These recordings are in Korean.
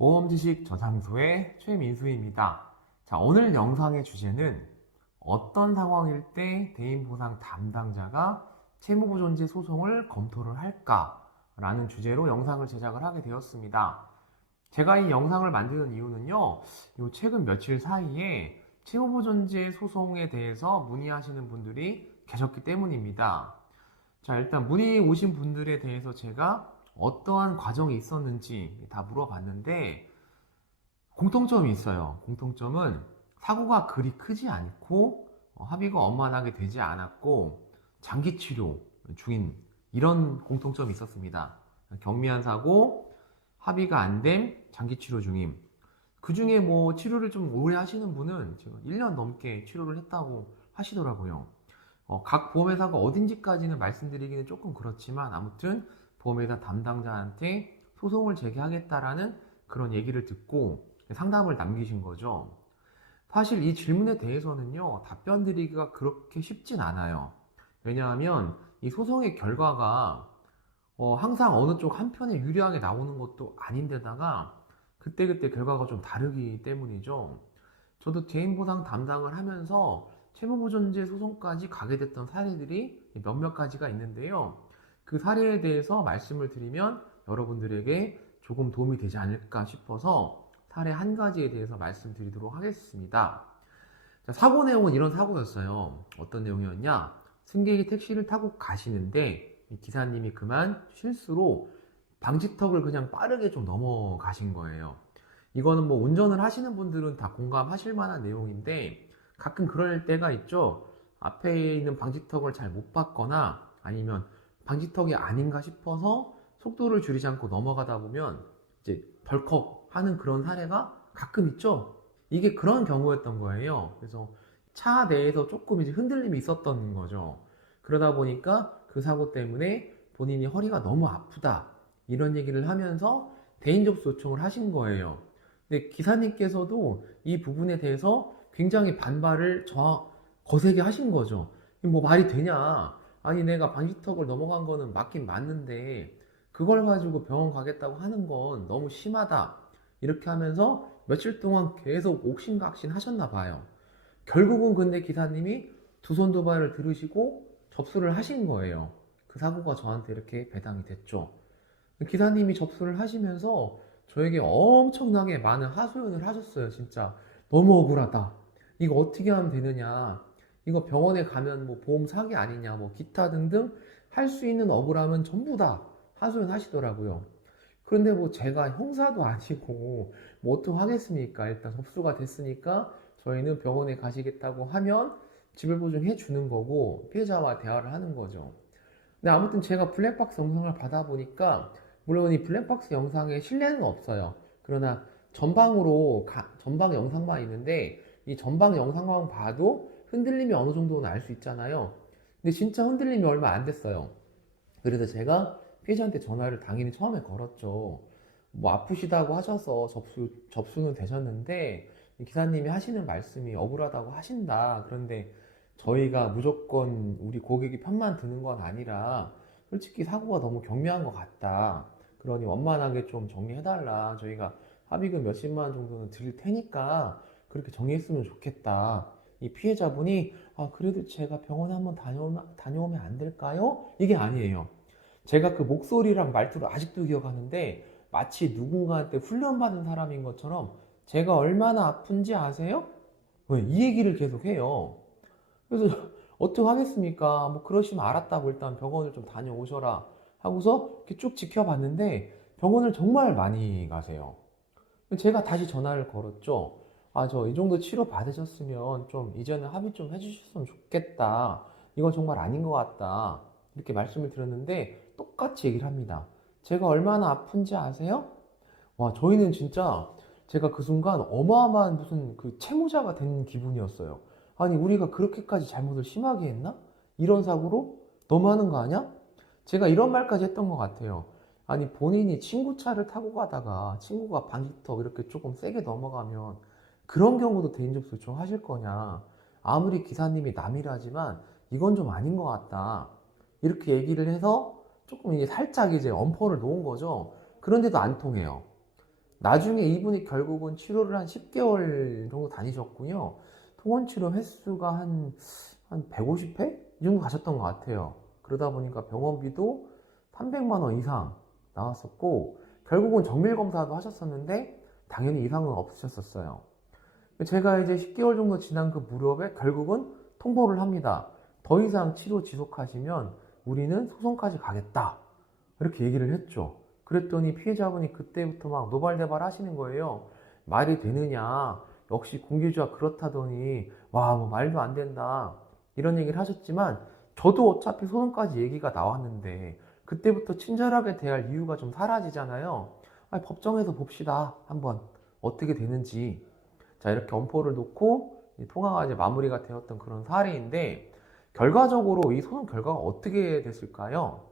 보험지식 저장소의 최민수입니다. 자, 오늘 영상의 주제는 어떤 상황일 때 대인보상 담당자가 채무보존제 소송을 검토를 할까? 라는 주제로 영상을 제작을 하게 되었습니다. 제가 이 영상을 만드는 이유는요, 요 최근 며칠 사이에 채무보존제 소송에 대해서 문의하시는 분들이 계셨기 때문입니다. 자, 일단 문의 오신 분들에 대해서 제가 어떠한 과정이 있었는지 다 물어봤는데 공통점이 있어요. 공통점은 사고가 그리 크지 않고 합의가 원만하게 되지 않았고 장기 치료 중인 이런 공통점이 있었습니다. 경미한 사고, 합의가 안 된 장기 치료 중임. 그 중에 뭐 치료를 좀 오래 하시는 분은 지금 1년 넘게 치료를 했다고 하시더라고요. 각 보험회사가 어딘지까지는 말씀드리기는 조금 그렇지만 아무튼 보험회사 담당자한테 소송을 제기하겠다라는 그런 얘기를 듣고 상담을 남기신 거죠. 사실 이 질문에 대해서는요, 답변 드리기가 그렇게 쉽진 않아요. 왜냐하면 이 소송의 결과가 항상 어느 쪽 한편에 유리하게 나오는 것도 아닌데다가 그때그때 결과가 좀 다르기 때문이죠. 저도 개인보상 담당을 하면서 채무보존제 소송까지 가게 됐던 사례들이 몇몇 가지가 있는데요. 그 사례에 대해서 말씀을 드리면 여러분들에게 조금 도움이 되지 않을까 싶어서 사례 한 가지에 대해서 말씀드리도록 하겠습니다. 자, 사고 내용은 이런 사고였어요. 어떤 내용이었냐? 승객이 택시를 타고 가시는데 기사님이 그만 실수로 방지턱을 그냥 빠르게 좀 넘어가신 거예요. 이거는 뭐 운전을 하시는 분들은 다 공감하실 만한 내용인데 가끔 그럴 때가 있죠. 앞에 있는 방지턱을 잘 못 봤거나 아니면 방지턱이 아닌가 싶어서 속도를 줄이지 않고 넘어가다 보면 이제 덜컥 하는 그런 사례가 가끔 있죠. 이게 그런 경우였던 거예요. 그래서 차 내에서 조금 이제 흔들림이 있었던 거죠. 그러다 보니까 그 사고 때문에 본인이 허리가 너무 아프다 이런 얘기를 하면서 대인 접수 요청을 하신 거예요. 근데 기사님께서도 이 부분에 대해서 굉장히 반발을 거세게 하신 거죠. 뭐 말이 되냐? 아니 내가 방지턱을 넘어간 거는 맞긴 맞는데 그걸 가지고 병원 가겠다고 하는 건 너무 심하다. 이렇게 하면서 며칠 동안 계속 옥신각신 하셨나 봐요. 결국은 근데 기사님이 두 손 두 발을 들으시고 접수를 하신 거예요. 그 사고가 저한테 이렇게 배당이 됐죠. 기사님이 접수를 하시면서 저에게 엄청나게 많은 하소연을 하셨어요. 진짜 너무 억울하다. 이거 어떻게 하면 되느냐. 이거 병원에 가면 뭐 보험 사기 아니냐. 뭐 기타 등등 할 수 있는 억울함은 전부 다 하소연 하시더라고요. 그런데 뭐 제가 형사도 아니고 뭐 어떡하겠습니까? 일단 접수가 됐으니까 저희는 병원에 가시겠다고 하면 지불보증해 주는 거고 피해자와 대화를 하는 거죠. 근데 아무튼 제가 블랙박스 영상을 받아보니까 물론 이 블랙박스 영상에 신뢰는 없어요. 그러나 전방 영상만 있는데 이 전방 영상만 봐도 흔들림이 어느 정도는 알 수 있잖아요. 근데 진짜 흔들림이 얼마 안 됐어요. 그래서 제가 피해자한테 전화를 당연히 처음에 걸었죠. 뭐 아프시다고 하셔서 접수는 되셨는데 기사님이 하시는 말씀이 억울하다고 하신다. 그런데 저희가 무조건 우리 고객이 편만 드는 건 아니라 솔직히 사고가 너무 경미한 것 같다. 그러니 원만하게 좀 정리해달라. 저희가 합의금 몇십만 원 정도는 드릴 테니까 그렇게 정리했으면 좋겠다. 이 피해자분이 그래도 제가 병원에 한번 다녀오면 안 될까요? 이게 아니에요. 제가 그 목소리랑 말투를 아직도 기억하는데 마치 누군가한테 훈련받은 사람인 것처럼 제가 얼마나 아픈지 아세요? 이 얘기를 계속 해요. 그래서 어떻게 하겠습니까? 뭐 그러시면 알았다고 일단 병원을 좀 다녀오셔라 하고서 이렇게 쭉 지켜봤는데 병원을 정말 많이 가세요. 제가 다시 전화를 걸었죠. 저 이 정도 치료 받으셨으면 좀 이제는 합의 좀 해주셨으면 좋겠다. 이건 정말 아닌 것 같다. 이렇게 말씀을 드렸는데 똑같이 얘기를 합니다. 제가 얼마나 아픈지 아세요? 와, 저희는 진짜 제가 그 순간 어마어마한 무슨 그 채무자가 된 기분이었어요. 아니, 우리가 그렇게까지 잘못을 심하게 했나? 이런 사고로? 너무하는 거 아니야? 제가 이런 말까지 했던 것 같아요. 아니, 본인이 친구 차를 타고 가다가 친구가 방지턱 이렇게 조금 세게 넘어가면 그런 경우도 대인접수 요청하실 거냐? 아무리 기사님이 남이라지만 이건 좀 아닌 것 같다. 이렇게 얘기를 해서 조금 이제 살짝 이제 엄포를 놓은 거죠. 그런데도 안 통해요. 나중에 이분이 결국은 치료를 한 10개월 정도 다니셨고요. 통원치료 횟수가 한 150회? 이 정도 가셨던 것 같아요. 그러다 보니까 병원비도 300만 원 이상 나왔었고, 결국은 정밀검사도 하셨었는데, 당연히 이상은 없으셨었어요. 제가 이제 10개월 정도 지난 그 무렵에 결국은 통보를 합니다. 더 이상 치료 지속하시면 우리는 소송까지 가겠다. 이렇게 얘기를 했죠. 그랬더니 피해자분이 그때부터 막 노발대발 하시는 거예요. 말이 되느냐. 역시 공기주가 그렇다더니 와, 뭐 말도 안 된다. 이런 얘기를 하셨지만 저도 어차피 소송까지 얘기가 나왔는데 그때부터 친절하게 대할 이유가 좀 사라지잖아요. 아니, 법정에서 봅시다. 한번 어떻게 되는지. 자, 이렇게 엄포를 놓고 통화가 이제 마무리가 되었던 그런 사례인데 결과적으로 이 소송 결과가 어떻게 됐을까요?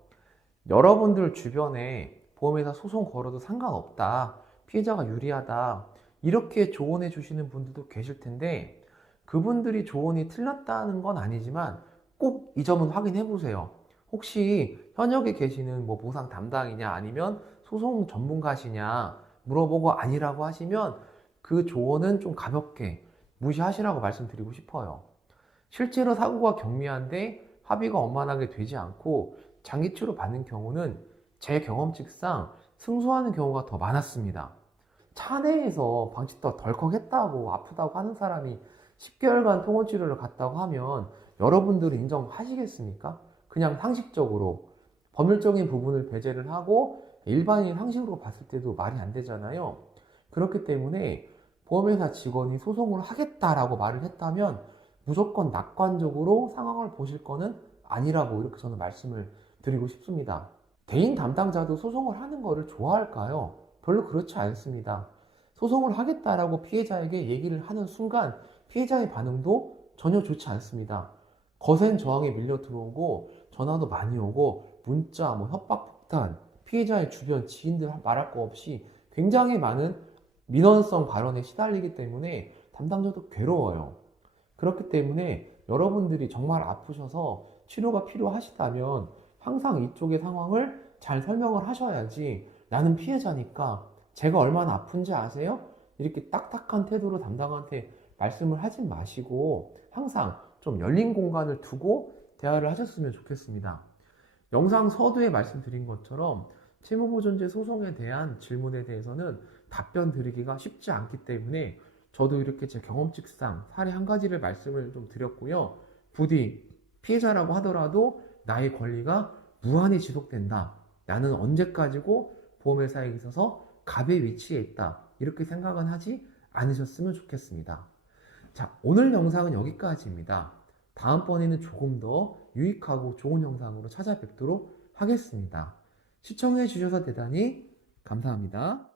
여러분들 주변에 보험회사 소송 걸어도 상관없다, 피해자가 유리하다, 이렇게 조언해 주시는 분들도 계실 텐데 그분들이 조언이 틀렸다는 건 아니지만 꼭 이 점은 확인해 보세요. 혹시 현역에 계시는 뭐 보상 담당이냐 아니면 소송 전문가시냐 물어보고 아니라고 하시면 그 조언은 좀 가볍게 무시하시라고 말씀드리고 싶어요. 실제로 사고가 경미한데 합의가 원만하게 되지 않고 장기치료 받는 경우는 제 경험칙상 승소하는 경우가 더 많았습니다. 차 내에서 방치턱 덜컥했다고 아프다고 하는 사람이 10개월간 통원치료를 갔다고 하면 여러분들은 인정하시겠습니까? 그냥 상식적으로 법률적인 부분을 배제를 하고 일반인 상식으로 봤을 때도 말이 안 되잖아요. 그렇기 때문에 보험회사 직원이 소송을 하겠다라고 말을 했다면 무조건 낙관적으로 상황을 보실 거는 아니라고 이렇게 저는 말씀을 드리고 싶습니다. 대인 담당자도 소송을 하는 거를 좋아할까요? 별로 그렇지 않습니다. 소송을 하겠다라고 피해자에게 얘기를 하는 순간 피해자의 반응도 전혀 좋지 않습니다. 거센 저항에 밀려 들어오고 전화도 많이 오고 문자, 협박, 폭탄, 피해자의 주변 지인들 말할 거 없이 굉장히 많은 민원성 발언에 시달리기 때문에 담당자도 괴로워요. 그렇기 때문에 여러분들이 정말 아프셔서 치료가 필요하시다면 항상 이쪽의 상황을 잘 설명을 하셔야지 나는 피해자니까 제가 얼마나 아픈지 아세요? 이렇게 딱딱한 태도로 담당한테 말씀을 하지 마시고 항상 좀 열린 공간을 두고 대화를 하셨으면 좋겠습니다. 영상 서두에 말씀드린 것처럼 채무보존제 소송에 대한 질문에 대해서는 답변 드리기가 쉽지 않기 때문에 저도 이렇게 제 경험칙상 사례 한 가지를 말씀을 좀 드렸고요. 부디 피해자라고 하더라도 나의 권리가 무한히 지속된다. 나는 언제까지고 보험회사에 있어서 갑의 위치에 있다. 이렇게 생각은 하지 않으셨으면 좋겠습니다. 자, 오늘 영상은 여기까지입니다. 다음번에는 조금 더 유익하고 좋은 영상으로 찾아뵙도록 하겠습니다. 시청해 주셔서 대단히 감사합니다.